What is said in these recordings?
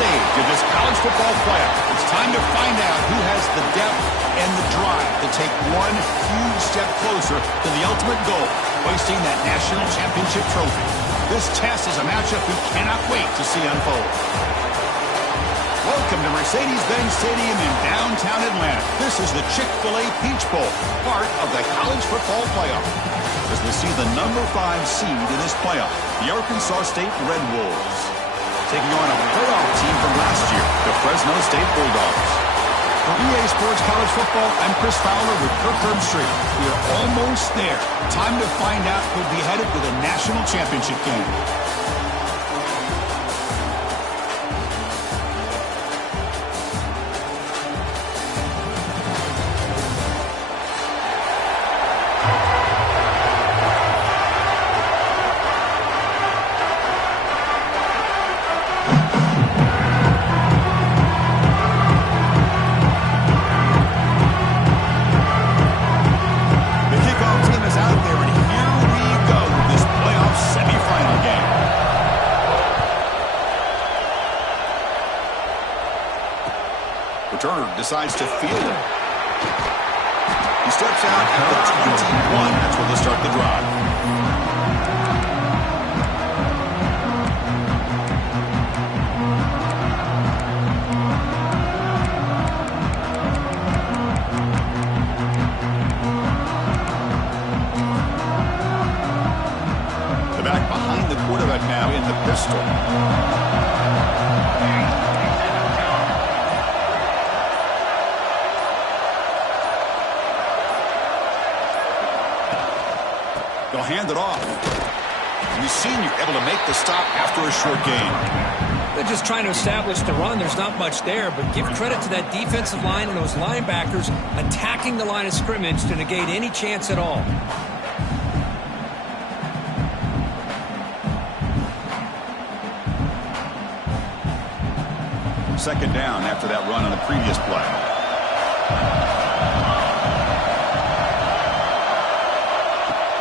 stage of this college football playoff. It's time to find out who has the depth and the drive to take one huge step closer to the ultimate goal, hoisting that national championship trophy. This test is a matchup we cannot wait to see unfold. Welcome to Mercedes-Benz Stadium in downtown Atlanta. This is the Chick-fil-A Peach Bowl, part of the college football playoff. As we see the number 5 seed in this playoff, the Arkansas State Red Wolves, taking on a playoff team from last year, the Fresno State Bulldogs. For EA Sports College Football, I'm Chris Fowler with Kirk Herbstreit. We are almost there. Time to find out who'll be headed to the national championship game. Decides to field it. He steps out at the 21. That's where they'll start the drive. The back behind the quarterback now in the pistol. They'll hand it off. The senior able to make the stop after a short gain. They're just trying to establish the run. There's not much there, but give credit to that defensive line and those linebackers attacking the line of scrimmage to negate any chance at all. Second down after that run on the previous play.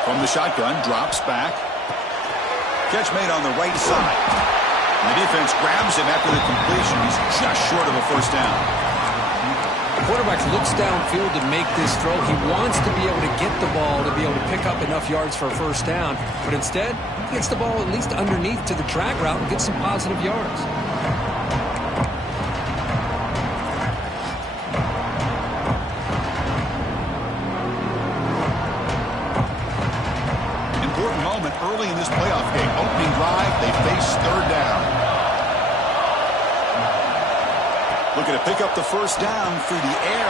From the shotgun, drops back. Catch made on the right side. And the defense grabs him after the completion. He's just short of a first down. The quarterback looks downfield to make this throw. He wants to be able to get the ball to be able to pick up enough yards for a first down. But instead, he gets the ball at least underneath to the drag route and gets some positive yards. Early in this playoff game, opening drive, they face third down. Looking to pick up the first down through the air.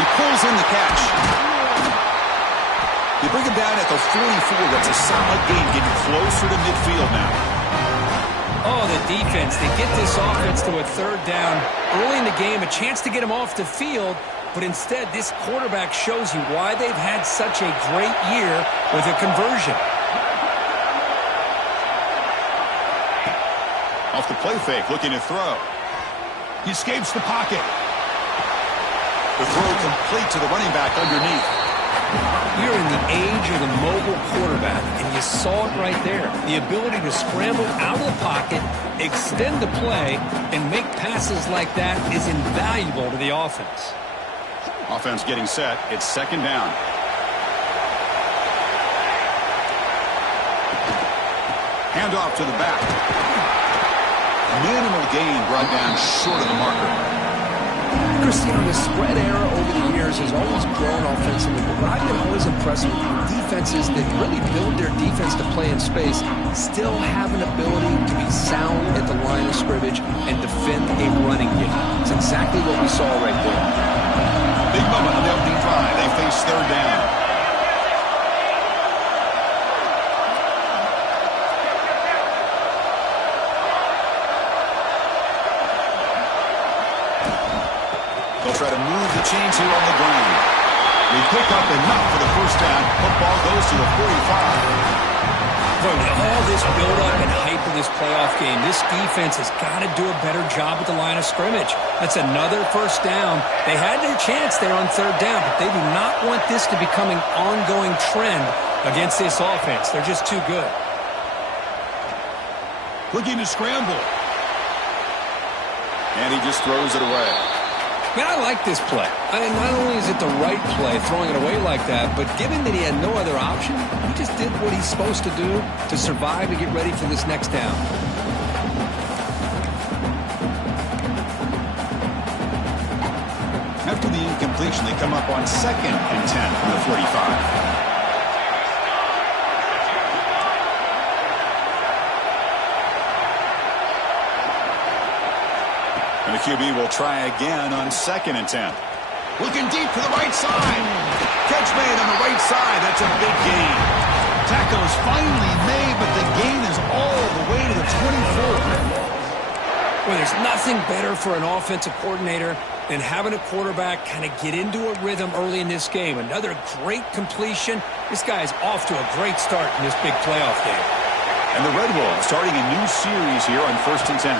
He pulls in the catch. They bring him down at the 44. That's a solid gain, getting closer to midfield now. Oh, the defense. They get this offense to a third down early in the game, a chance to get him off the field. But instead, this quarterback shows you why they've had such a great year with a conversion. Off the play fake, looking to throw. He escapes the pocket. The throw complete to the running back underneath. We're in the age of the mobile quarterback, and you saw it right there. The ability to scramble out of the pocket, extend the play, and make passes like that is invaluable to the offense. Offense getting set. It's second down. Handoff to the back. Minimal gain brought down short of the marker. Chris, you know, the spread era over the years has always grown offensively, but what I've been always impressed with defenses that really build their defense to play in space still have an ability to be sound at the line of scrimmage and defend a running game. It's exactly what we saw right there. Big moment on the opening drive. They face third down. They'll try to move the chains here on the ground. They pick up enough for the first down. Football goes to the 45. Boy, with all this build-up and hype of this playoff game, this defense has got to do a better job at the line of scrimmage. That's another first down. They had their chance there on third down, but they do not want this to become an ongoing trend against this offense. They're just too good. Looking to scramble. And he just throws it away. Man, I like this play. I mean, not only is it the right play, throwing it away like that, but given that he had no other option, he just did what he's supposed to do to survive and get ready for this next down. After the incompletion, they come up on 2nd and 10 from the 45. And the QB will try again on 2nd and 10. Looking deep to the right side. Catch made on the right side. That's a big gain. Tackle is finally made, but the gain is all the way to the 24. Well, there's nothing better for an offensive coordinator than having a quarterback kind of get into a rhythm early in this game. Another great completion. This guy is off to a great start in this big playoff game. And the Red Wolves starting a new series here on 1st and 10.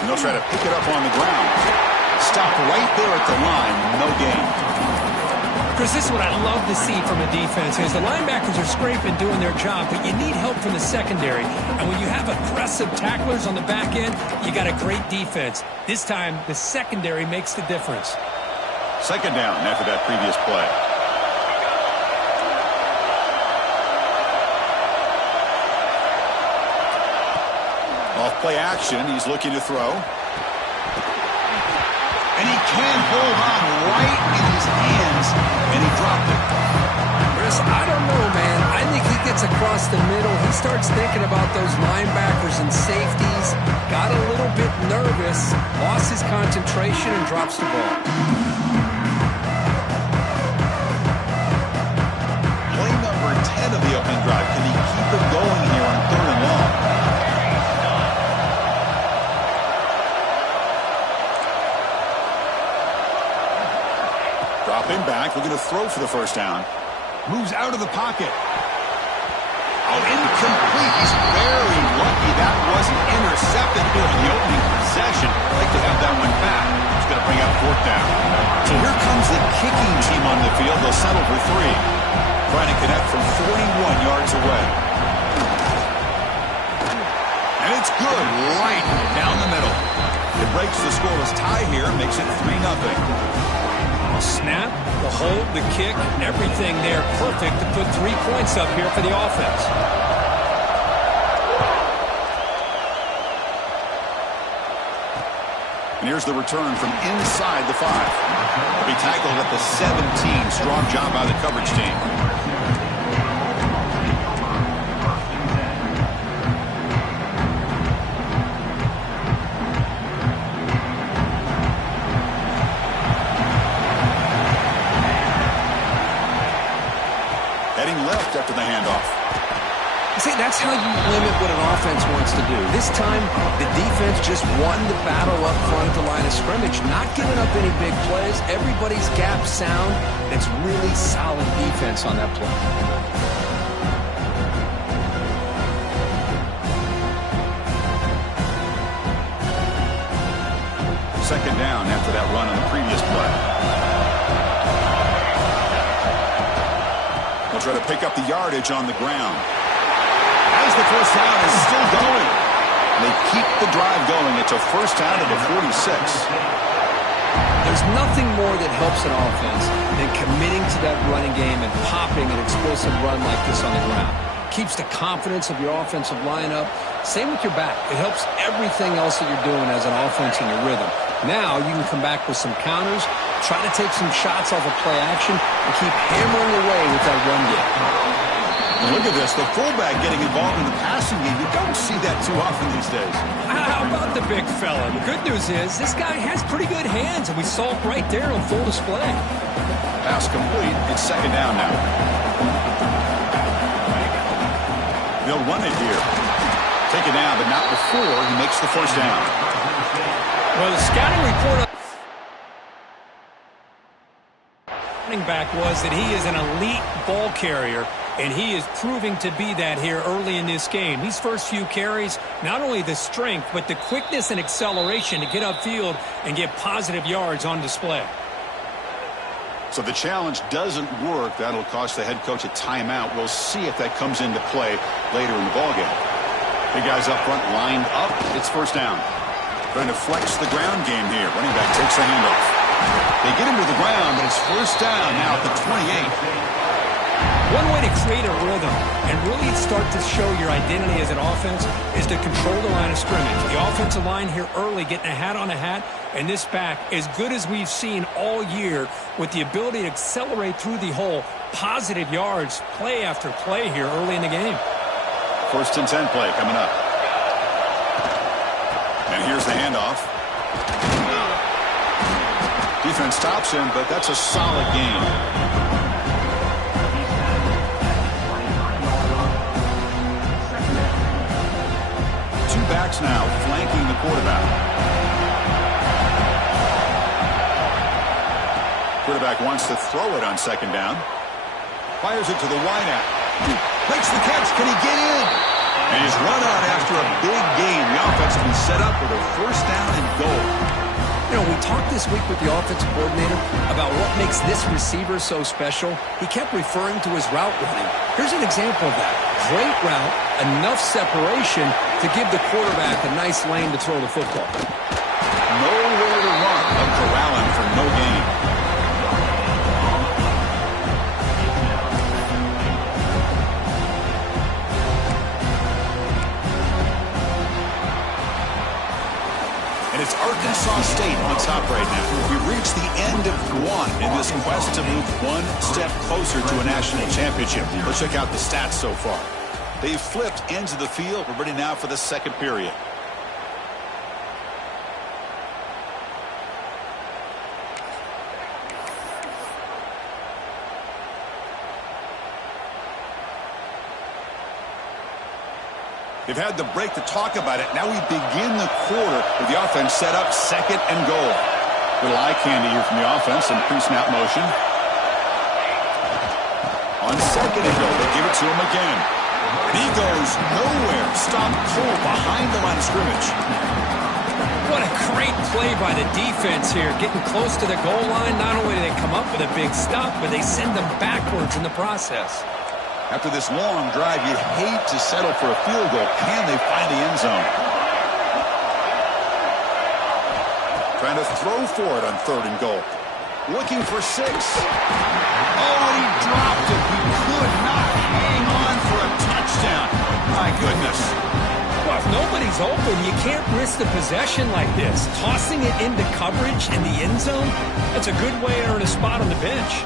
And they'll try to pick it up on the ground. Stop right there at the line. No gain. Chris, this is what I love to see from a defense is the linebackers are scraping, doing their job, but you need help from the secondary. And when you have aggressive tacklers on the back end, you got a great defense. This time, the secondary makes the difference. 2nd down after that previous play. Off play action, he's looking to throw. And he can't hold on right in his hands, and he dropped it. Chris, I don't know, man. I think he gets across the middle. He starts thinking about those linebackers and safeties, got a little bit nervous, lost his concentration, and drops the ball. Play number 10 of the opening drive. Can he keep it going here on 3rd and long? Dropping back, looking to throw for the 1st down. Moves out of the pocket. Oh, incomplete. He's very lucky that wasn't intercepted here in the opening possession. I'd like to have that one back. He's going to bring out 4th down. So here comes the kicking team on the field. They'll settle for 3. Trying to connect from 41 yards away. And it's good right down the middle. It breaks the scoreless tie here, makes it 3-0. Snap, the hold, the kick, everything there perfect to put 3 points up here for the offense. And here's the return from inside the 5. He'll be tackled at the 17. Strong job by the coverage team. Left after the handoff. See, that's how you limit what an offense wants to do. This time, the defense just won the battle up front at the line of scrimmage, not giving up any big plays. Everybody's gap sound. It's really solid defense on that play. Second down after that run on the previous play. Try to pick up the yardage on the ground. As the 1st down is still going. They keep the drive going. It's a 1st down at the 46. There's nothing more that helps an offense than committing to that running game and popping an explosive run like this on the ground. Keeps the confidence of your offensive lineup. Same with your back. It helps everything else that you're doing as an offense in your rhythm. Now you can come back with some counters, try to take some shots off of play action, and keep hammering away with that run game. And look at this, the fullback getting involved in the passing game. You don't see that too often these days. How about the big fella? The good news is this guy has pretty good hands, and we saw it right there on full display. Pass complete. It's 2nd down now. They'll run it here. Take it down, but not before he makes the 1st down. Well, the scouting report on running back was that he is an elite ball carrier, and he is proving to be that here early in this game. These first few carries, not only the strength, but the quickness and acceleration to get upfield and get positive yards on display. So the challenge doesn't work. That'll cost the head coach a timeout. We'll see if that comes into play later in the ballgame. Big guys up front lined up. It's 1st down. Trying to flex the ground game here. Running back takes the handoff. They get him to the ground, but it's first down now at the 28. One way to create a rhythm and really start to show your identity as an offense is to control the line of scrimmage. The offensive line here early getting a hat on a hat, and this back as good as we've seen all year with the ability to accelerate through the hole. Positive yards, play after play here early in the game. First and 10 play coming up. And here's the handoff. Defense stops him, but that's a solid gain. Two backs now flanking the quarterback. Quarterback wants to throw it on second down. Fires it to the wideout. Makes the catch. Can he get in? And he's run out after a big gain. The offense will be set up with a first down and goal. You know, we talked this week with the offensive coordinator about what makes this receiver so special. He kept referring to his route running. Here's an example of that. Great route, enough separation to give the quarterback a nice lane to throw the football. Nowhere to run, but corralling for no gain. It's Arkansas State on top right now. We've reached the end of one in this quest to move one step closer to a national championship. Let's check out the stats so far. They've flipped ends of the field. We're ready now for the second period. They've had the break to talk about it. Now we begin the quarter with the offense set up second and goal. Little eye candy here from the offense and pre-snap motion. On second and goal, they give it to him again. And he goes nowhere. Stopped cold behind the line of scrimmage. What a great play by the defense here. Getting close to the goal line. Not only do they come up with a big stop, but they send them backwards in the process. After this long drive, you'd hate to settle for a field goal. Can they find the end zone? Trying to throw for it on third and goal. Looking for 6. Oh, and he dropped it. He could not hang on for a touchdown. My goodness. Well, if nobody's open, you can't risk the possession like this. Tossing it into coverage in the end zone, that's a good way to earn a spot on the bench.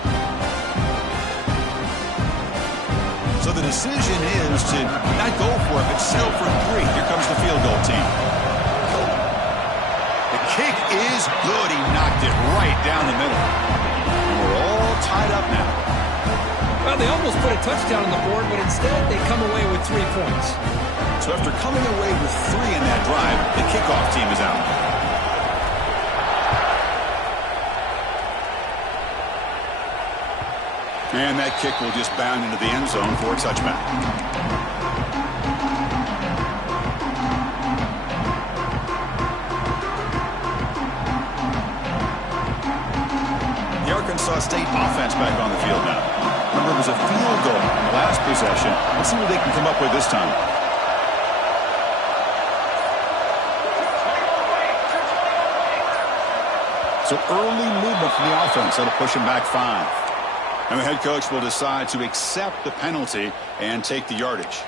So the decision is to not go for it, but settle for 3. Here comes the field goal team. The kick is good. He knocked it right down the middle. And we're all tied up now. Well, they almost put a touchdown on the board, but instead they come away with 3 points. So after coming away with 3 in that drive, the kickoff team is out. And that kick will just bound into the end zone for a touchback. The Arkansas State offense back on the field now. Remember, it was a field goal in the last possession. Let's see what they can come up with this time. So early movement from the offense. That'll push him back 5. And the head coach will decide to accept the penalty and take the yardage.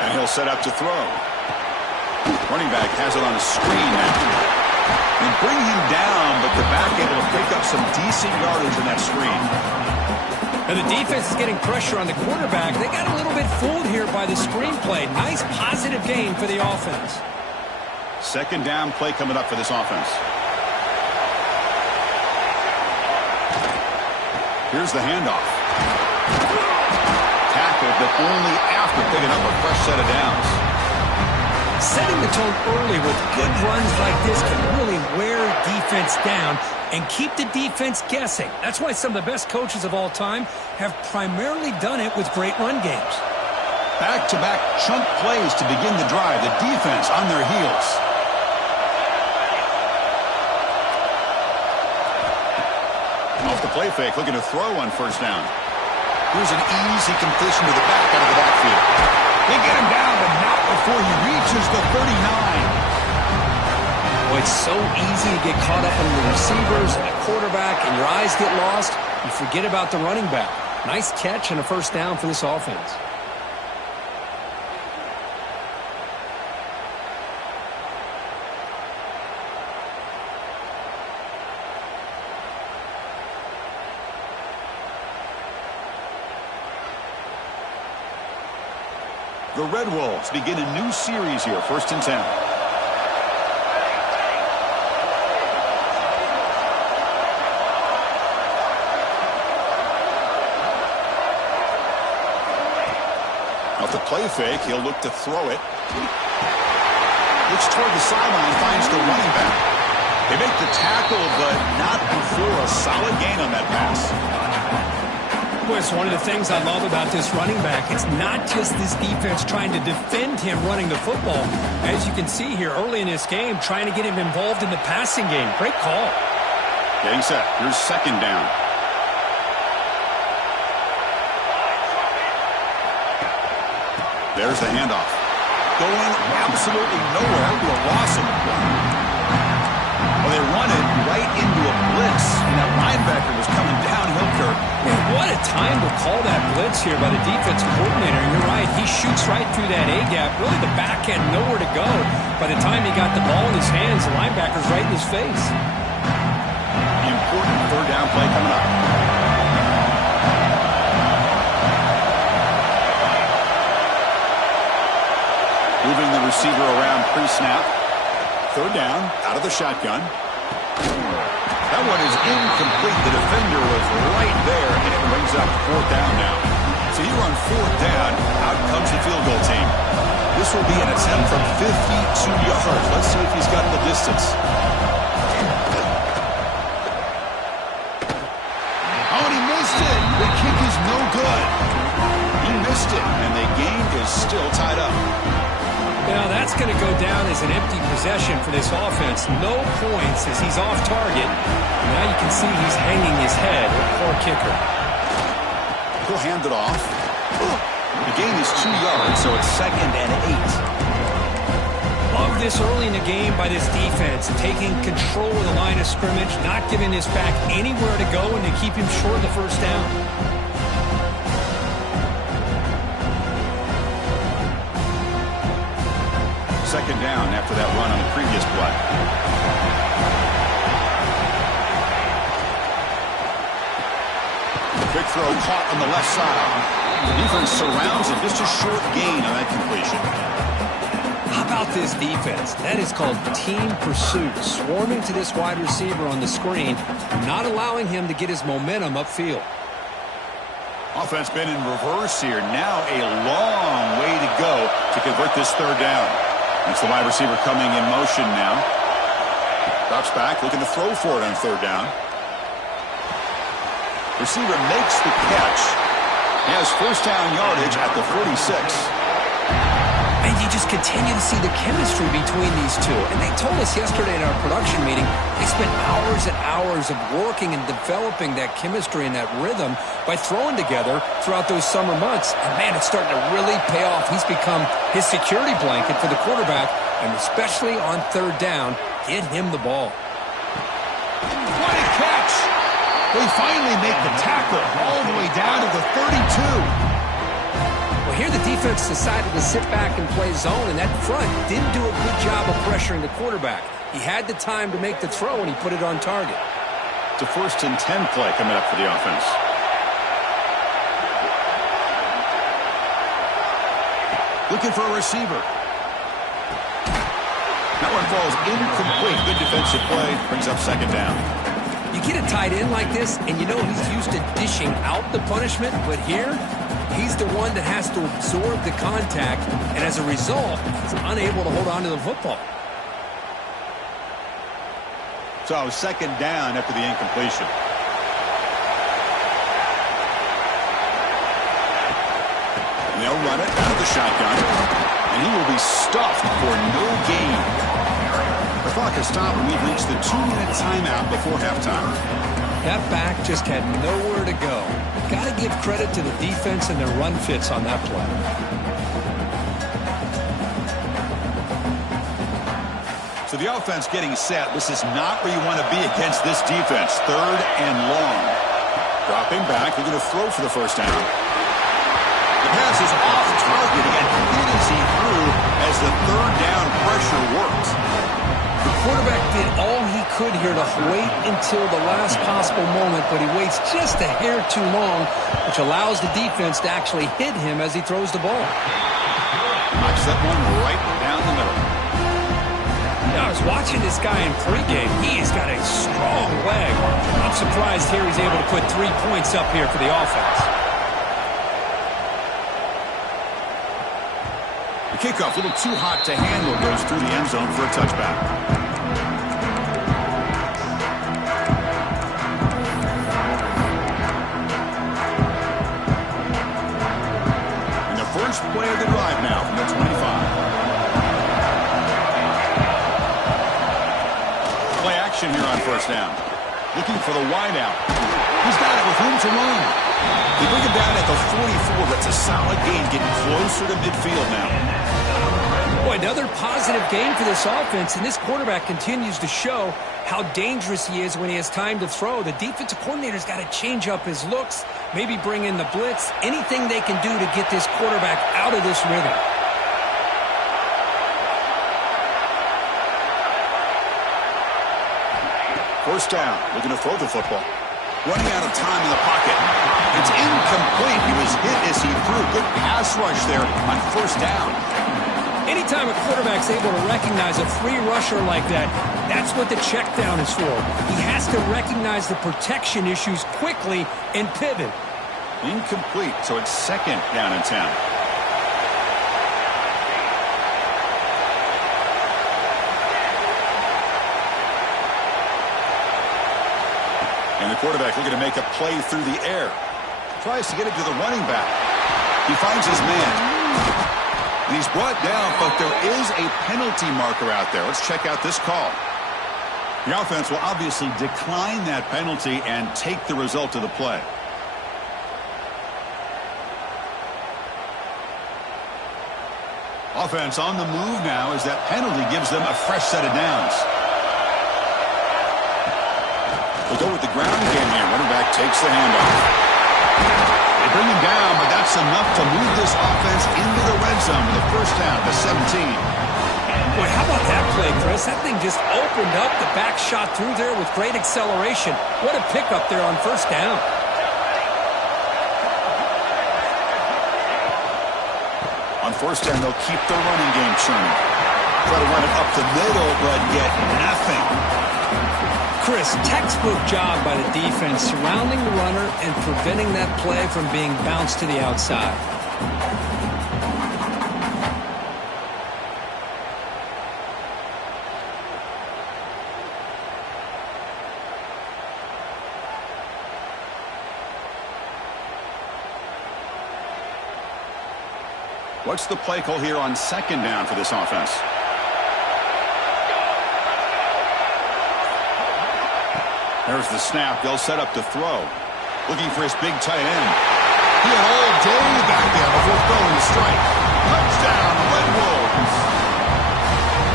And he'll set up to throw. Running back has it on the screen now. And bring him down, but the back end will pick up some decent yardage in that screen. And the defense is getting pressure on the quarterback. They got a little bit fooled here by the screenplay. Nice positive gain for the offense. Second down play coming up for this offense. Here's the handoff. Tackled, but only after picking up a fresh set of downs. Setting the tone early with good runs like this can really wear defense down and keep the defense guessing. That's why some of the best coaches of all time have primarily done it with great run games. Back-to-back chunk plays to begin the drive. The defense on their heels. the play fake, looking to throw on first down. Here's an easy completion to the back out of the backfield. They get him down, but not before he reaches the 39. Well, it's so easy to get caught up in the receivers and the quarterback, and your eyes get lost. You forget about the running back. Nice catch and a first down for this offense. The Red Wolves begin a new series here, 1st and 10. Off the play fake, he'll look to throw it. Looks toward the sideline, finds the running back. They make the tackle, but not before a solid gain on that pass. It's one of the things I love about this running back. It's not just this defense trying to defend him running the football. As you can see here early in this game, trying to get him involved in the passing game. Great call. Getting set. Here's 2nd down. There's the handoff. Going absolutely nowhere. That'll be a loss of the play. Well, they run it right into a blitz, and that linebacker was coming downhill, Kirk. Man, what a time to call that blitz here by the defensive coordinator. You're right. He shoots right through that A-gap. Really, the back had nowhere to go. By the time he got the ball in his hands, the linebacker's right in his face. The important 3rd down play coming up. Moving the receiver around pre-snap. 3rd down, out of the shotgun. That one is incomplete. The defender was right there, and it brings up 4th down now. So here on 4th down, out comes the field goal team. This will be an attempt from 52 yards. Let's see if he's got the distance. Oh, and he missed it. The kick is no good. He missed it, and the game is still tied up. Now that's going to go down as an empty possession for this offense. No points as he's off target. Now you can see he's hanging his head. Poor kicker. He'll hand it off. The gain is 2 yards, so it's 2nd and 8. Love this early in the game by this defense. Taking control of the line of scrimmage, not giving this back anywhere to go, and to keep him short of the first down. 2nd down after that run on the previous play. Quick throw caught on the left side. The defense surrounds it. Just a short gain on that completion. How about this defense? That is called team pursuit. Swarming to this wide receiver on the screen, not allowing him to get his momentum upfield. Offense been in reverse here. Now a long way to go to convert this 3rd down. It's the wide receiver coming in motion now. Drops back, looking to throw for it on 3rd down. Receiver makes the catch. He has first down yardage at the 46. And you just continue to see the chemistry between these two. And they told us yesterday in our production meeting, they spent hours and hours of working and developing that chemistry and that rhythm by throwing together throughout those summer months. And, man, it's starting to really pay off. He's become his security blanket for the quarterback, and especially on 3rd down, get him the ball. What a catch! They finally make the tackle all the way down to the 32. Well, here the defense decided to sit back and play zone, and that front didn't do a good job of pressuring the quarterback. He had the time to make the throw, and he put it on target. It's a 1st and 10 play coming up for the offense. Looking for a receiver. That one falls incomplete. Good defensive play. Brings up 2nd down. You get a tight end like this, and you know he's used to dishing out the punishment, but here, he's the one that has to absorb the contact, and as a result, he's unable to hold on to the football. So 2nd down after the incompletion. And they'll run it out of the shotgun, and he will be stuffed for no gain. The clock has stopped, and we've reached the 2-minute timeout before halftime. That back just had nowhere to go. Got to give credit to the defense and their run fits on that play. So the offense getting set. This is not where you want to be against this defense. 3rd and long. Dropping back. They're going to throw for the first down. The pass is off target and hit as he threw as the 3rd down pressure worked. The quarterback did all he could here to wait until the last possible moment, but he waits just a hair too long, which allows the defense to actually hit him as he throws the ball. Knocks that one right down the middle. I was watching this guy in pregame. He has got a strong leg. I'm surprised here he's able to put 3 points up here for the offense. The kickoff, a little too hot to handle, goes through the end zone for a touchback. And the first play of the drive now from the 25. Play action here on first down. Looking for the wideout. He's got it with room to run. They bring him down at the 44. That's a solid gain, getting closer to midfield now. Boy, another positive game for this offense, and this quarterback continues to show how dangerous he is when he has time to throw. The defensive coordinator's got to change up his looks, maybe bring in the blitz, anything they can do to get this quarterback out of this rhythm. First down, looking to throw the football. Running out of time in the pocket. It's incomplete. He was hit as he threw. Good pass rush there on first down. Anytime a quarterback's able to recognize a free rusher like that, that's what the check down is for. He has to recognize the protection issues quickly and pivot. Incomplete, so it's 2nd down and 10. And the quarterback looking to make a play through the air. Tries to get it to the running back. He finds his man. And he's brought down, but there is a penalty marker out there. Let's check out this call. The offense will obviously decline that penalty and take the result of the play. Offense on the move now as that penalty gives them a fresh set of downs. They'll go with the ground game here. Running back takes the handoff. They bring him down, but that's enough to move this offense into the red zone with a first down to 17. Boy, how about that play, Chris? That thing just opened up. The back shot through there with great acceleration. What a pickup there on first down. On first down, they'll keep their running game churning. Try to run it up the middle, but get nothing. Chris, textbook job by the defense surrounding the runner and preventing that play from being bounced to the outside. What's the play call here on 2nd down for this offense? There's the snap. They'll set up to throw. Looking for his big tight end. He had all day back there before throwing the strike. Touchdown, Red Wolves.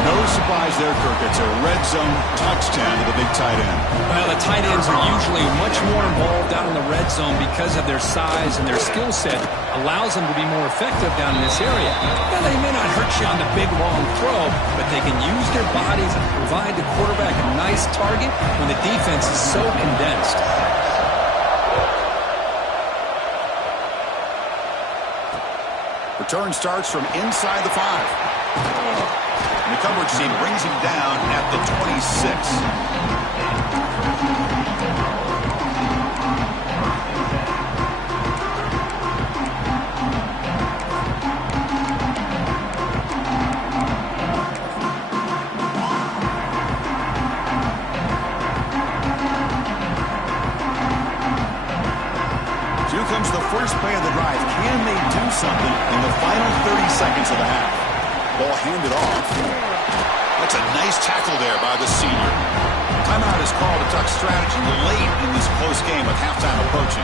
No surprise there, Kirk. It's a red zone touchdown to the big tight end. Well, the tight ends are usually much more involved down in the red zone because of their size and their skill set allows them to be more effective down in this area. Now, they may not hurt you on the big, long throw, but they can use their bodies and provide the quarterback a nice target when the defense is so condensed. Return starts from inside the 5. And the coverage team brings him down at the 26. Here comes the first play of the drive. Can they do something in the final 30 seconds of the half? Ball handed off. That's a nice tackle there by the senior. Timeout is called to talk strategy late in this close game with halftime approaching.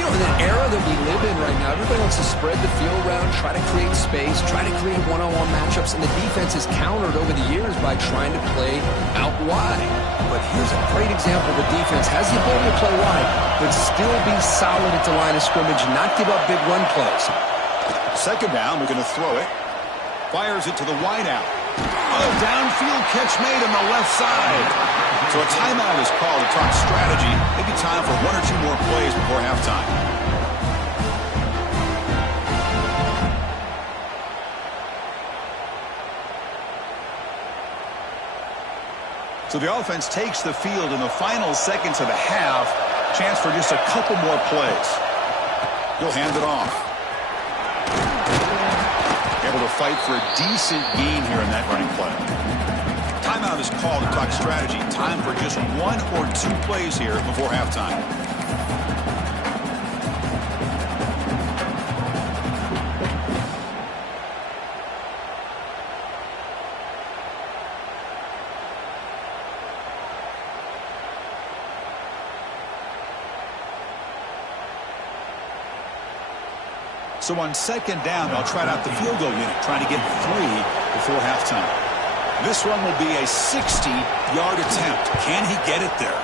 You know, in the era that we live in right now, everybody wants to spread the field around, try to create space, try to create one-on-one matchups, and the defense is countered over the years by trying to play out wide. But here's a great example. The defense has the ability to play wide, but still be solid at the line of scrimmage, not give up big run plays. Second down, we're going to throw it. Fires it to the wideout. Oh, downfield catch made on the left side. So a timeout is called to talk strategy. Maybe time for one or two more plays before halftime. So the offense takes the field in the final seconds of the half. Chance for just a couple more plays. He'll hand it off. Able to fight for a decent gain here in that running play. Timeout is called to talk strategy. Time for just one or two plays here before halftime. So on second down, they'll try out the field goal unit, trying to get 3 before halftime. This one will be a 60-yard attempt. Can he get it there?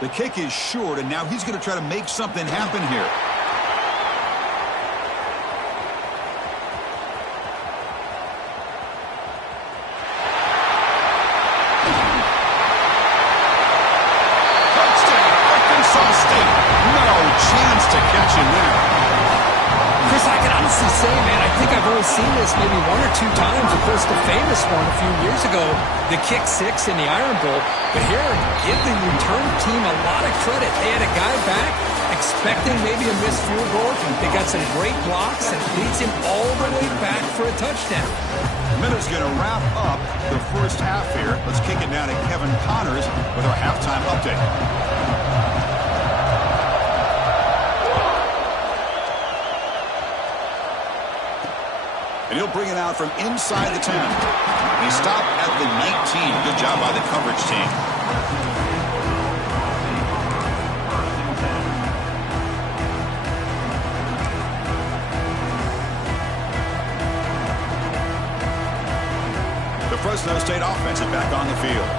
The kick is short, and now he's going to try to make something happen here. Touchdown, Arkansas State. No chance to catch him there. Chris, I can honestly say, man, I think I've only seen this maybe 1 or 2 times. Of course, the famous one a few years ago, the kick 6 in the Iron Bowl. But here, give the return team a lot of credit. They had a guy back expecting maybe a missed field goal. They got some great blocks and leads him all the way back for a touchdown. Minute's going to wrap up the first half here. Let's kick it down to Kevin Connors with our halftime update. And he'll bring it out from inside the 10. He stopped at the 19. Good job by the coverage team. The Fresno State offense is back on the field.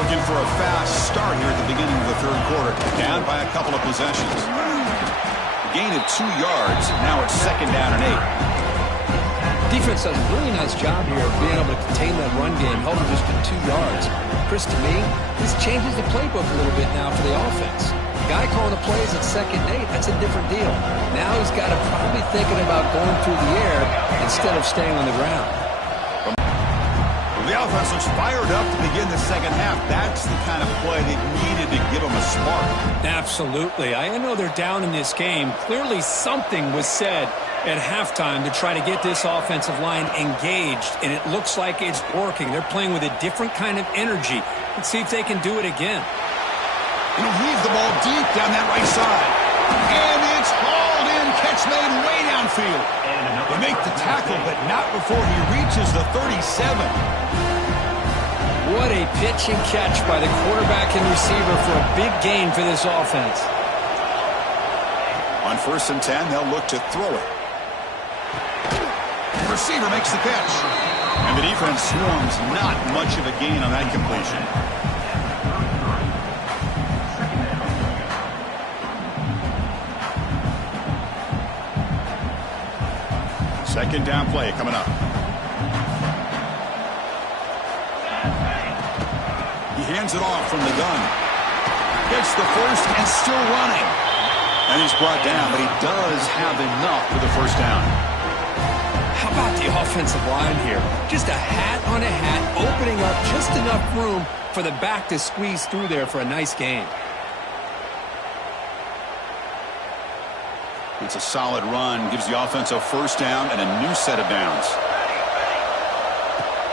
Looking for a fast start here at the beginning of the third quarter. Down by a couple of possessions. Gain of 2 yards. Now it's second down and 8. Defense does a really nice job here of being able to contain that run game, held him just to 2 yards. Chris, to me, this changes the playbook a little bit now for the offense. The guy calling the plays at second and 8, that's a different deal. Now he's got to probably thinking about going through the air instead of staying on the ground. The offense looks fired up to begin the second half. That's the kind of play they needed to give them a spark. Absolutely. I know they're down in this game. Clearly something was said at halftime to try to get this offensive line engaged, and it looks like it's working. They're playing with a different kind of energy. Let's see if they can do it again. And he'll heave the ball deep down that right side. And it's hauled in. Catch made way downfield. They make the tackle, but not before he reaches the 37. What a pitch and catch by the quarterback and receiver for a big gain for this offense. On 1st and 10, they'll look to throw it. Receiver makes the catch. And the defense swarms. Not much of a gain on that completion. Second down play coming up. He hands it off from the gun. Gets the first and still running. And he's brought down, but he does have enough for the first down. How about the offensive line here? Just a hat on a hat, opening up just enough room for the back to squeeze through there for a nice gain. It's a solid run, gives the offense a first down and a new set of downs.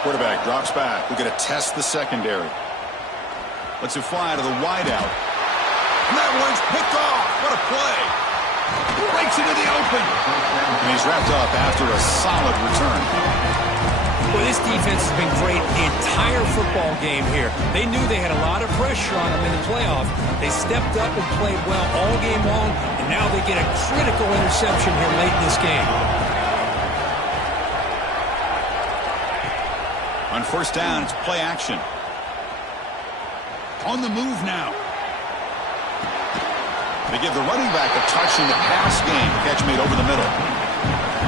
Quarterback drops back. We're going to test the secondary. Lets it fly to the wideout. And that one's picked off. What a play. Breaks into the open. And he's wrapped up after a solid return. Well, this defense has been great the entire football game here. They knew they had a lot of pressure on them in the playoff. They stepped up and played well all game long, and now they get a critical interception here late in this game. On first down, it's play action. On the move now. They give the running back a touch in the pass game. Catch made over the middle.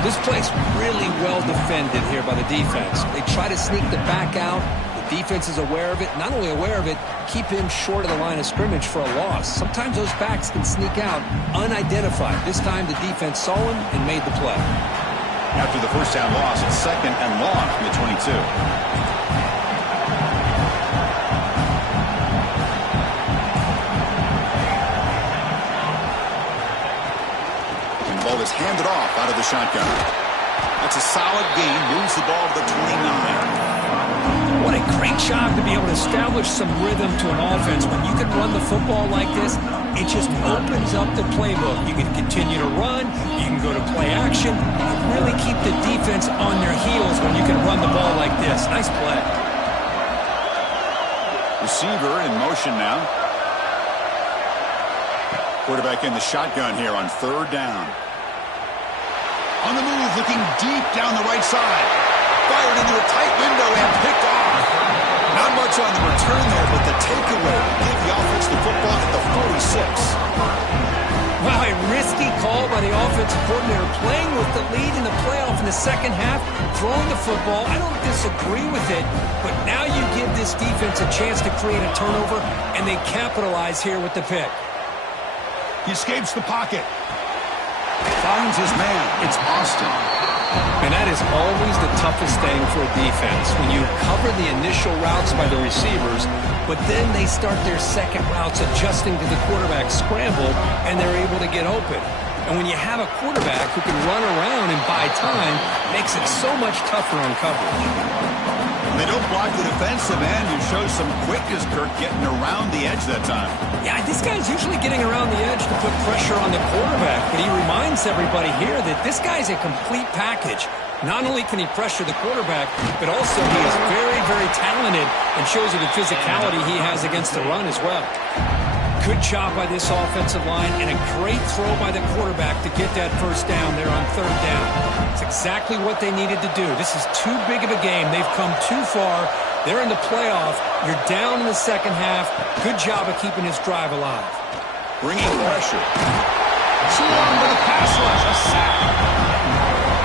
This play's really well defended here by the defense. They try to sneak the back out. The defense is aware of it. Not only aware of it, keep him short of the line of scrimmage for a loss. Sometimes those backs can sneak out unidentified. This time the defense saw him and made the play. After the first down loss, it's second and long from the 22. Ball is handed off out of the shotgun. That's a solid gain. Moves the ball to the 29. What a great job to be able to establish some rhythm to an offense. When you can run the football like this, it just opens up the playbook. You can continue to run. You can go to play action. And really keep the defense on their heels when you can run the ball like this. Nice play. Receiver in motion now. Quarterback in the shotgun here on third down. On the move, looking deep down the right side. Fired into a tight window and picked off. Not much on the return there, but the takeaway gave the offense the football at the 46. Wow, a risky call by the offensive coordinator, playing with the lead in the playoff in the second half, throwing the football. I don't disagree with it, but now you give this defense a chance to create a turnover, and they capitalize here with the pick. He escapes the pocket. Finds his man. It's Austin. And that is always the toughest thing for a defense. When you cover the initial routes by the receivers, but then they start their second routes adjusting to the quarterback scramble, and they're able to get open. And when you have a quarterback who can run around and buy time, it makes it so much tougher on coverage. They don't block the defensive end, who shows some quickness, Kirk, getting around the edge that time. Yeah, this guy's usually getting around the edge to put pressure on the quarterback, but he reminds everybody here that this guy's a complete package. Not only can he pressure the quarterback, but also he is very, very talented and shows you the physicality he has against the run as well. Good job by this offensive line and a great throw by the quarterback to get that first down there on third down. It's exactly what they needed to do. This is too big of a game. They've come too far. They're in the playoff. You're down in the second half. Good job of keeping this drive alive. Bringing pressure. Too long for the pass rush. A sack.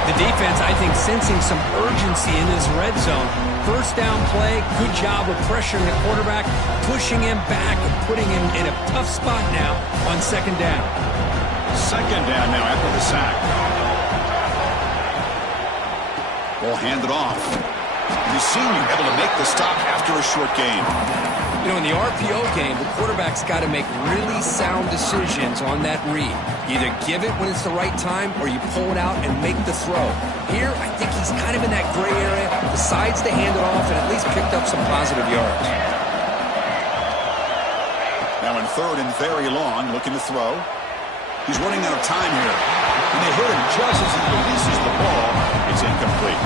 The defense, I think, sensing some urgency in this red zone. First down play, good job of pressuring the quarterback, pushing him back and putting him in a tough spot now on second down. Second down now after the sack. Ball handed off. The senior able to make the stop after a short gain. You know, in the RPO game, the quarterback's got to make really sound decisions on that read. You either give it when it's the right time or you pull it out and make the throw. Here, I think he's kind of in that gray area, decides to hand it off and at least picked up some positive yards. Now in third and very long, looking to throw. He's running out of time here. And they hit him just as he releases the ball. It's incomplete.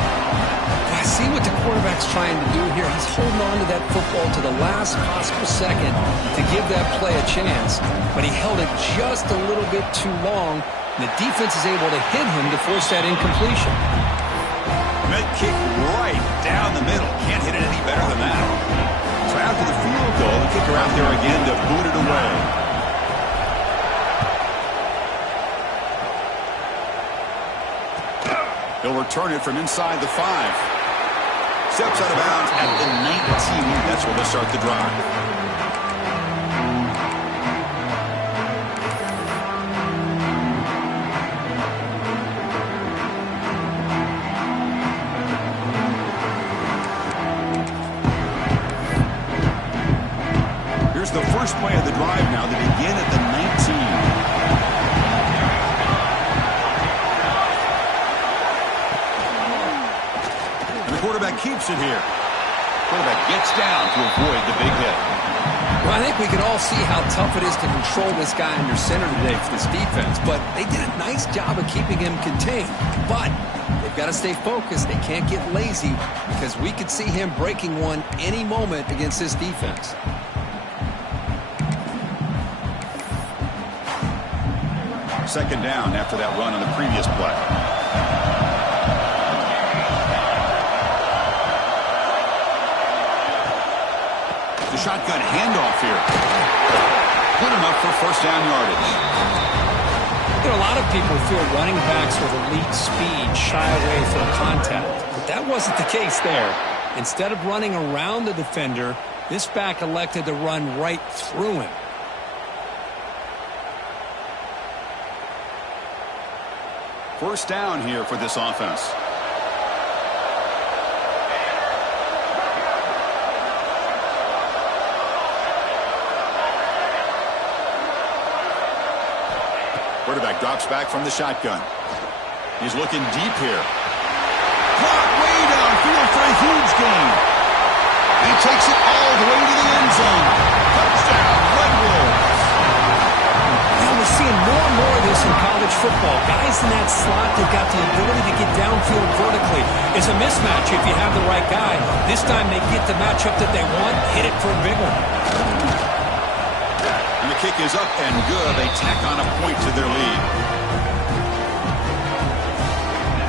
I see what the quarterback's trying to do here. He's holding on to that football to the last possible second to give that play a chance. But he held it just a little bit too long. And the defense is able to hit him to force that incompletion. That kick right down the middle. Can't hit it any better than that. So after the field goal, the kicker out there again to boot it away. He'll return it from inside the 5. Steps out of bounds at the 19. That's where they'll start the drive. Here's the first play of the drive now. They begin at the 19. Quarterback keeps it here. Quarterback gets down to avoid the big hit. Well, I think we can all see how tough it is to control this guy under center today for this defense, but they did a nice job of keeping him contained. But they've got to stay focused. They can't get lazy because we could see him breaking one any moment against this defense. Second down after that run on the previous play. The shotgun handoff here. Good enough for first down yardage. You know, a lot of people feel running backs with elite speed shy away from contact, but that wasn't the case there. Instead of running around the defender, this back elected to run right through him. First down here for this offense. Quarterback drops back from the shotgun. He's looking deep here. Caught way downfield for a huge gain. He takes it all the way to the end zone. Touchdown, Red Wolves. Now we're seeing more and more of this in college football. Guys in that slot, they've got the ability to get downfield vertically. It's a mismatch if you have the right guy. This time they get the matchup that they want, hit it for a big one. And the kick is up and good. They tack on a point to their lead.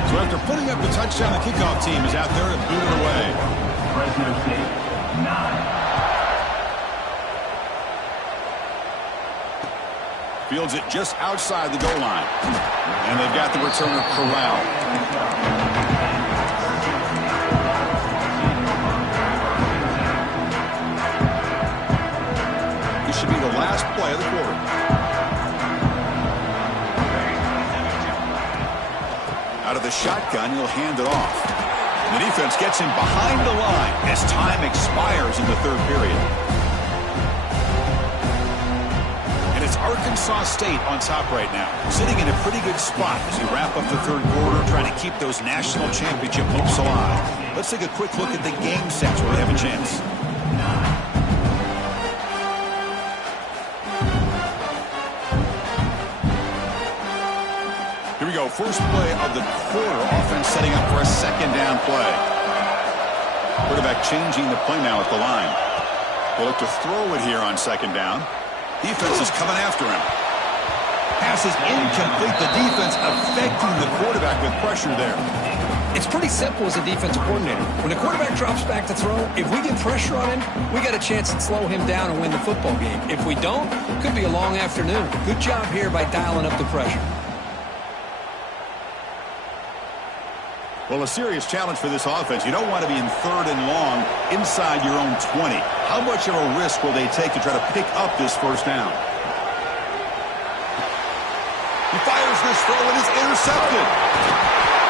So after putting up the touchdown, the kickoff team is out there to boot it away. Fresno State, 9. Fields it just outside the goal line. And they've got the returner corralled. This should be the last play of the quarter. Out of the shotgun, he'll hand it off. The defense gets him behind the line as time expires in the third period. And it's Arkansas State on top right now, sitting in a pretty good spot as you wrap up the third quarter, trying to keep those national championship hopes alive. Let's take a quick look at the game sets where they have a chance. Here we go, first play of the quarter. Offense setting up for a second down play. Quarterback changing the play now at the line. They look to throw it here on second down. Defense is coming after him. Pass is incomplete. The defense affecting the quarterback with pressure there. It's pretty simple as a defensive coordinator. When the quarterback drops back to throw, if we get pressure on him, we got a chance to slow him down and win the football game. If we don't, it could be a long afternoon. Good job here by dialing up the pressure. Well, a serious challenge for this offense. You don't want to be in third and long inside your own 20. How much of a risk will they take to try to pick up this first down? He fires this throw and it's intercepted.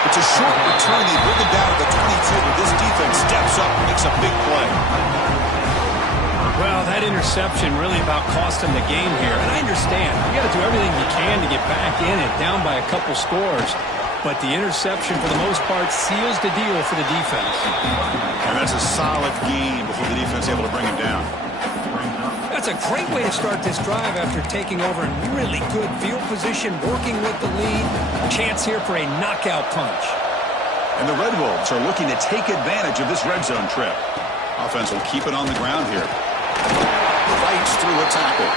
It's a short return. They bring it down to the 22, but this defense steps up and makes a big play. Well, that interception really about cost him the game here. And I understand. You got to do everything you can to get back in it, down by a couple scores. But the interception, for the most part, seals the deal for the defense. And that's a solid game before the defense is able to bring him down. That's a great way to start this drive after taking over in really good field position, working with the lead. Chance here for a knockout punch. And the Red Wolves are looking to take advantage of this red zone trip. Offense will keep it on the ground here. Fights through a tackle.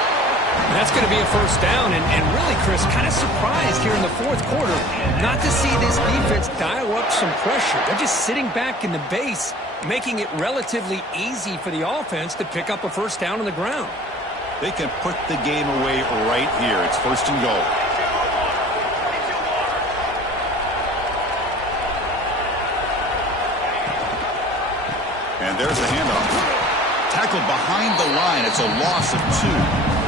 And that's going to be a first down, and really, Chris, kind of surprised here in the fourth quarter not to see this defense dial up some pressure. They're just sitting back in the base, making it relatively easy for the offense to pick up a first down on the ground. They can put the game away right here. It's first and goal. And there's the handoff. Tackled behind the line. It's a loss of 2.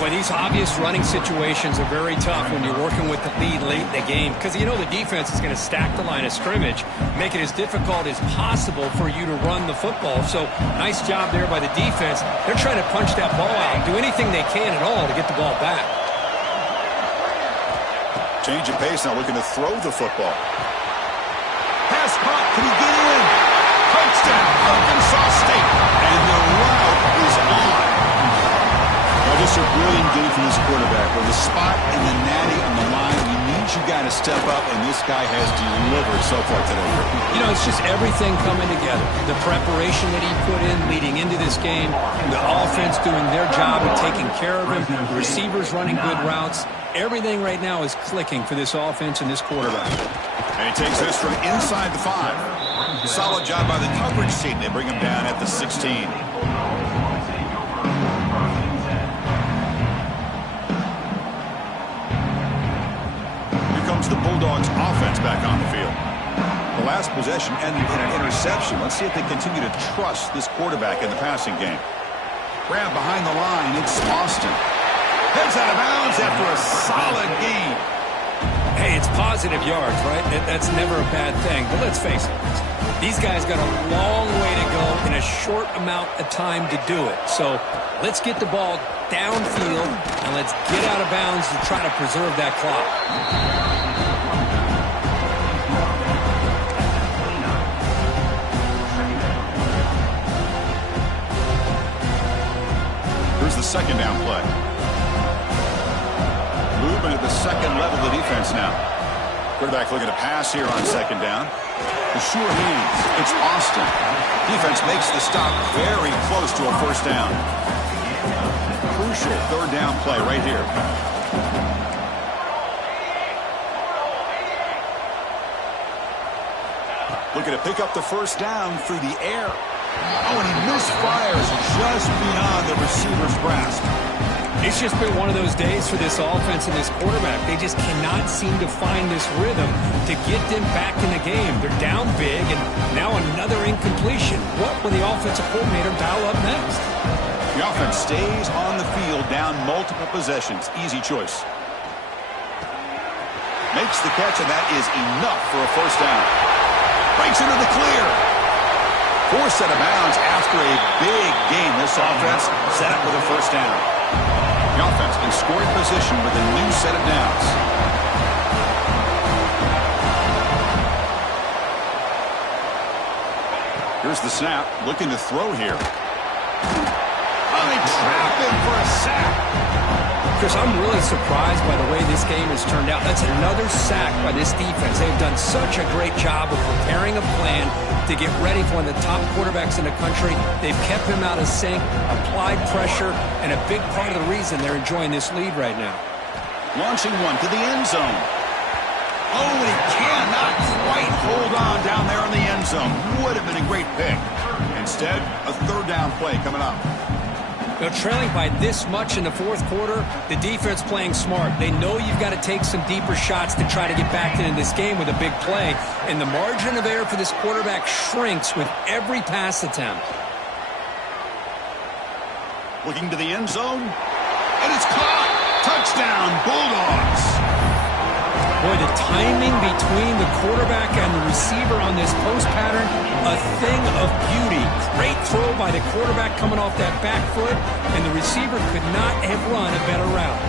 Boy, these obvious running situations are very tough when you're working with the lead late in the game because you know the defense is going to stack the line of scrimmage, make it as difficult as possible for you to run the football. So nice job there by the defense. They're trying to punch that ball out, do anything they can at all to get the ball back. Change of pace now, looking to throw the football. Pass caught. Can he get in? Touchdown, Arkansas State. And the route is on. Just a brilliant game from this quarterback. With the spot and the natty on the line, you need Sometimes you got to step up, and this guy has delivered so far today. You know, it's just everything coming together. The preparation that he put in leading into this game, the offense doing their job of taking care of him, the receivers running good routes. Everything right now is clicking for this offense and this quarterback. And he takes this from inside the 5. Solid job by the coverage team. They bring him down at the 16. The Bulldogs offense back on the field. The last possession ended in an interception. Let's see if they continue to trust this quarterback in the passing game. Grab behind the line. It's Austin. Heads out of bounds after a solid gain. Hey, it's positive yards, right? That's never a bad thing. But let's face it. These guys got a long way to go in a short amount of time to do it. So let's get the ball downfield and let's get out of bounds to try to preserve that clock. The second down play. Movement at the second level of the defense now. Quarterback looking to pass here on second down. The sure hands. It's Austin. Defense makes the stop very close to a first down. Crucial third down play right here. Looking to pick up the first down through the air. Oh, and he misfires just beyond the receiver's grasp. It's just been one of those days for this offense and this quarterback. They just cannot seem to find this rhythm to get them back in the game. They're down big, and now another incompletion. What will the offensive coordinator dial up next? The offense stays on the field down multiple possessions. Easy choice. Makes the catch, and that is enough for a first down. Breaks into the clear. Forced out of bounds after a big gain. This offense set up with a first down. The offense in scoring position with a new set of downs. Here's the snap. Looking to throw here. Oh, they trap him for a sack. Chris, I'm really surprised by the way this game has turned out. That's another sack by this defense. They've done such a great job of preparing a plan to get ready for one of the top quarterbacks in the country. They've kept him out of sync, applied pressure, and a big part of the reason they're enjoying this lead right now. Launching one to the end zone. Oh, and he cannot quite hold on down there in the end zone. Would have been a great pick. Instead, a third down play coming up. They're trailing by this much in the fourth quarter. The defense playing smart. They know you've got to take some deeper shots to try to get back into this game with a big play. And the margin of error for this quarterback shrinks with every pass attempt. Looking to the end zone. And it's caught. Touchdown, Bulldogs. Boy, the timing between the quarterback and the receiver on this post pattern, a thing of beauty. Great throw by the quarterback coming off that back foot, and the receiver could not have run a better route.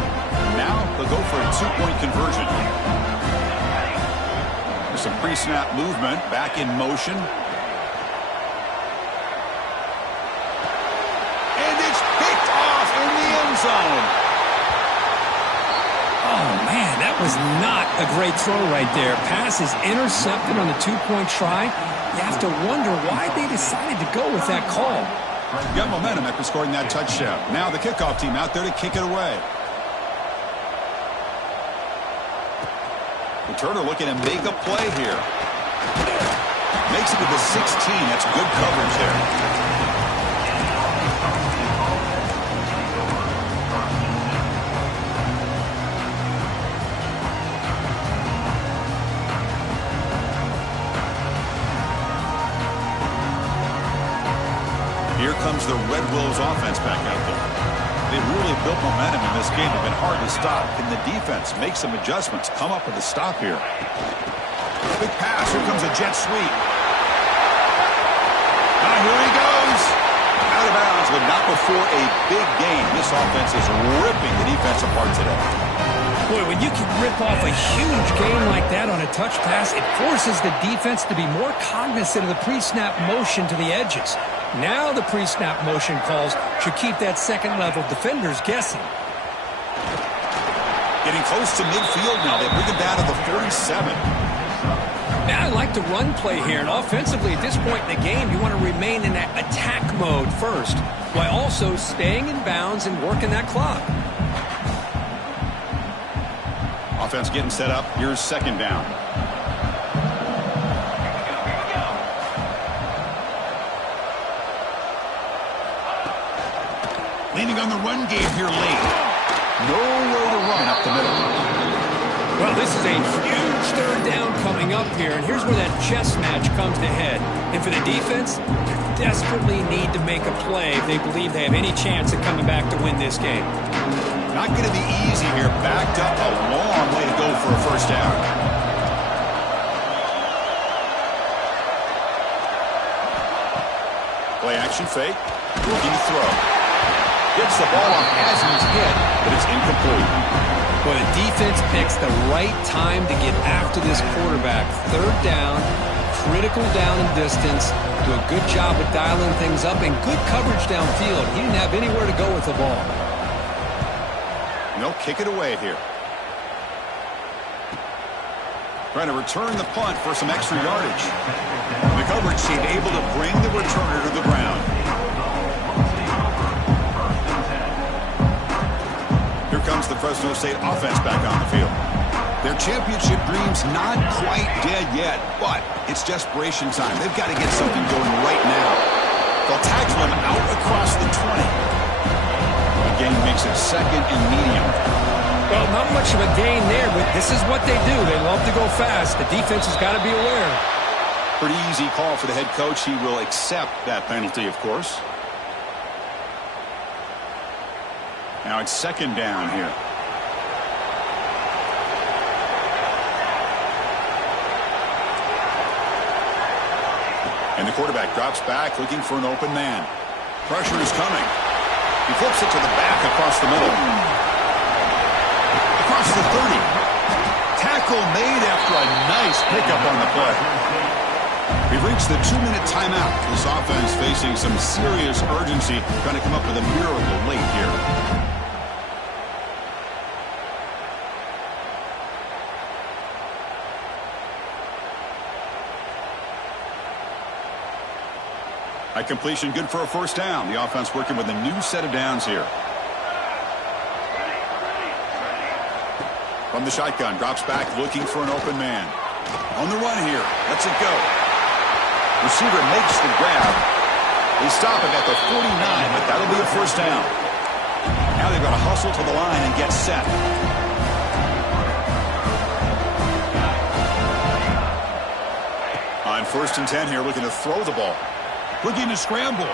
Now they'll go for a two-point conversion. There's some pre-snap movement, back in motion. And it's picked off in the end zone. Oh, man, that was not a great throw right there. Pass is intercepted on the two-point try. You have to wonder why they decided to go with that call. Got momentum after scoring that touchdown. Now the kickoff team out there to kick it away. Returner looking to make a play here. Makes it to the 16. That's good coverage there. Here comes the Red Wolves offense back out there. They've really built momentum in this game. They've been hard to stop. Can the defense make some adjustments? Come up with a stop here. Big pass. Here comes a jet sweep. Now here he goes. Out of bounds, but not before a big gain. This offense is ripping the defense apart today. Boy, when you can rip off a huge gain like that on a touch pass, it forces the defense to be more cognizant of the pre-snap motion to the edges. Now the pre-snap motion calls should keep that second-level defenders guessing. Getting close to midfield now. They bring him down to the 47. Yeah, I like the run play here. And offensively, at this point in the game, you want to remain in that attack mode first, while also staying in bounds and working that clock. Offense getting set up. Here's second down. Leaning on the run game here late. Nowhere to run up the middle. Well, this is a huge third down coming up here, and here's where that chess match comes to head. And for the defense, they desperately need to make a play if they believe they have any chance of coming back to win this game. Not going to be easy here. Backed up, a long way to go for a first down. Play action fake. Looking to throw. Gets the ball off as he's hit, but it's incomplete. Well, the defense picks the right time to get after this quarterback. Third down, critical down and distance. Do a good job of dialing things up and good coverage downfield. He didn't have anywhere to go with the ball. They'll kick it away here. Trying to return the punt for some extra yardage. The coverage team able to bring the returner to the ground. Here comes the Fresno State offense back on the field. Their championship dreams not quite dead yet, but it's desperation time. They've got to get something going right now. They'll tackle him out across the 20. The gain makes it second and medium. Well, not much of a gain there, but this is what they do. They love to go fast. The defense has got to be aware. Pretty easy call for the head coach. He will accept that penalty, of course. Now it's second down here. And the quarterback drops back looking for an open man. Pressure is coming. He flips it to the back across the middle. Across the 30. Tackle made after a nice pickup on the play. We've reached the 2-minute timeout. This offense facing some serious urgency, trying to come up with a miracle late here. High completion, good for a first down. The offense working with a new set of downs here. From the shotgun, drops back, looking for an open man. On the run here, lets it go. Receiver makes the grab. They stop it at the 49, but that'll be a first down. Now they've got to hustle to the line and get set. On 1st and 10 here, looking to throw the ball. Looking to scramble.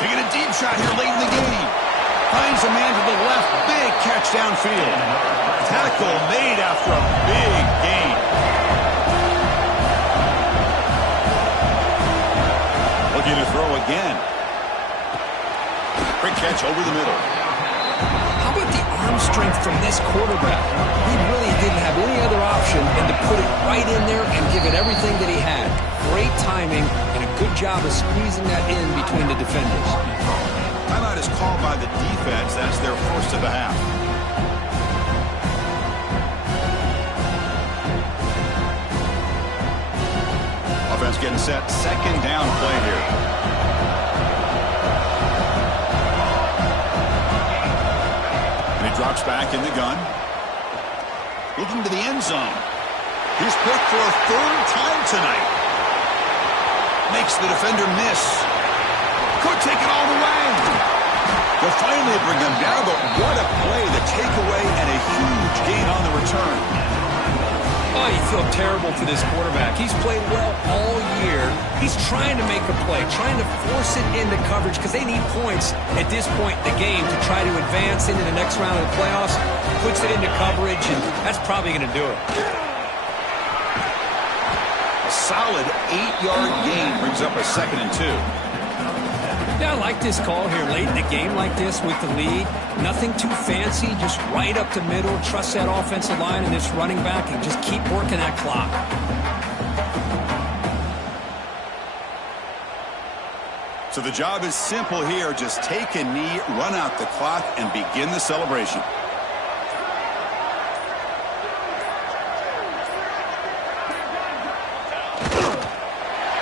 Taking a deep shot here late in the game. Finds a man to the left. Big catch downfield. Tackle made after a big gain. Looking to throw again. Quick catch over the middle. How about the arm strength from this quarterback? He really didn't have any other option than to put it right in there and give it everything that he had. Great timing and a good job of squeezing that in between the defenders. Timeout is called by the defense. That's their first of the half. Offense getting set. Second down play here. And he drops back in the gun. Looking to the end zone. He's picked for a third time tonight. Makes the defender miss. Could take it all the way. They'll finally bring them down, but what a play. The takeaway and a huge gain on the return. Oh, you feel terrible for this quarterback. He's played well all year. He's trying to make a play, trying to force it into coverage because they need points at this point in the game to try to advance into the next round of the playoffs. Puts it into coverage, and that's probably going to do it. A solid 8-yard gain brings up a 2nd and 2. Yeah, I like this call here late in the game like this with the lead. Nothing too fancy, just right up the middle. Trust that offensive line and this running back and just keep working that clock. So the job is simple here. Just take a knee, run out the clock, and begin the celebration.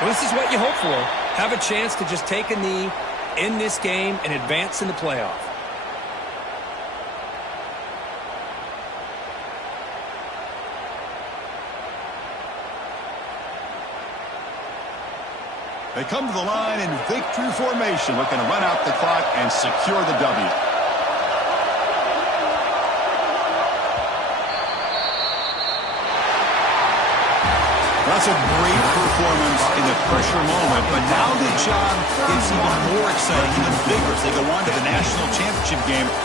Well, this is what you hope for. Have a chance to just take a knee in this game and advance in the playoff. They come to the line in victory formation, looking to run out the clock and secure the W. That's a great performance in the pressure moment, but now the job gets even more exciting, even bigger as they go on to the national championship game.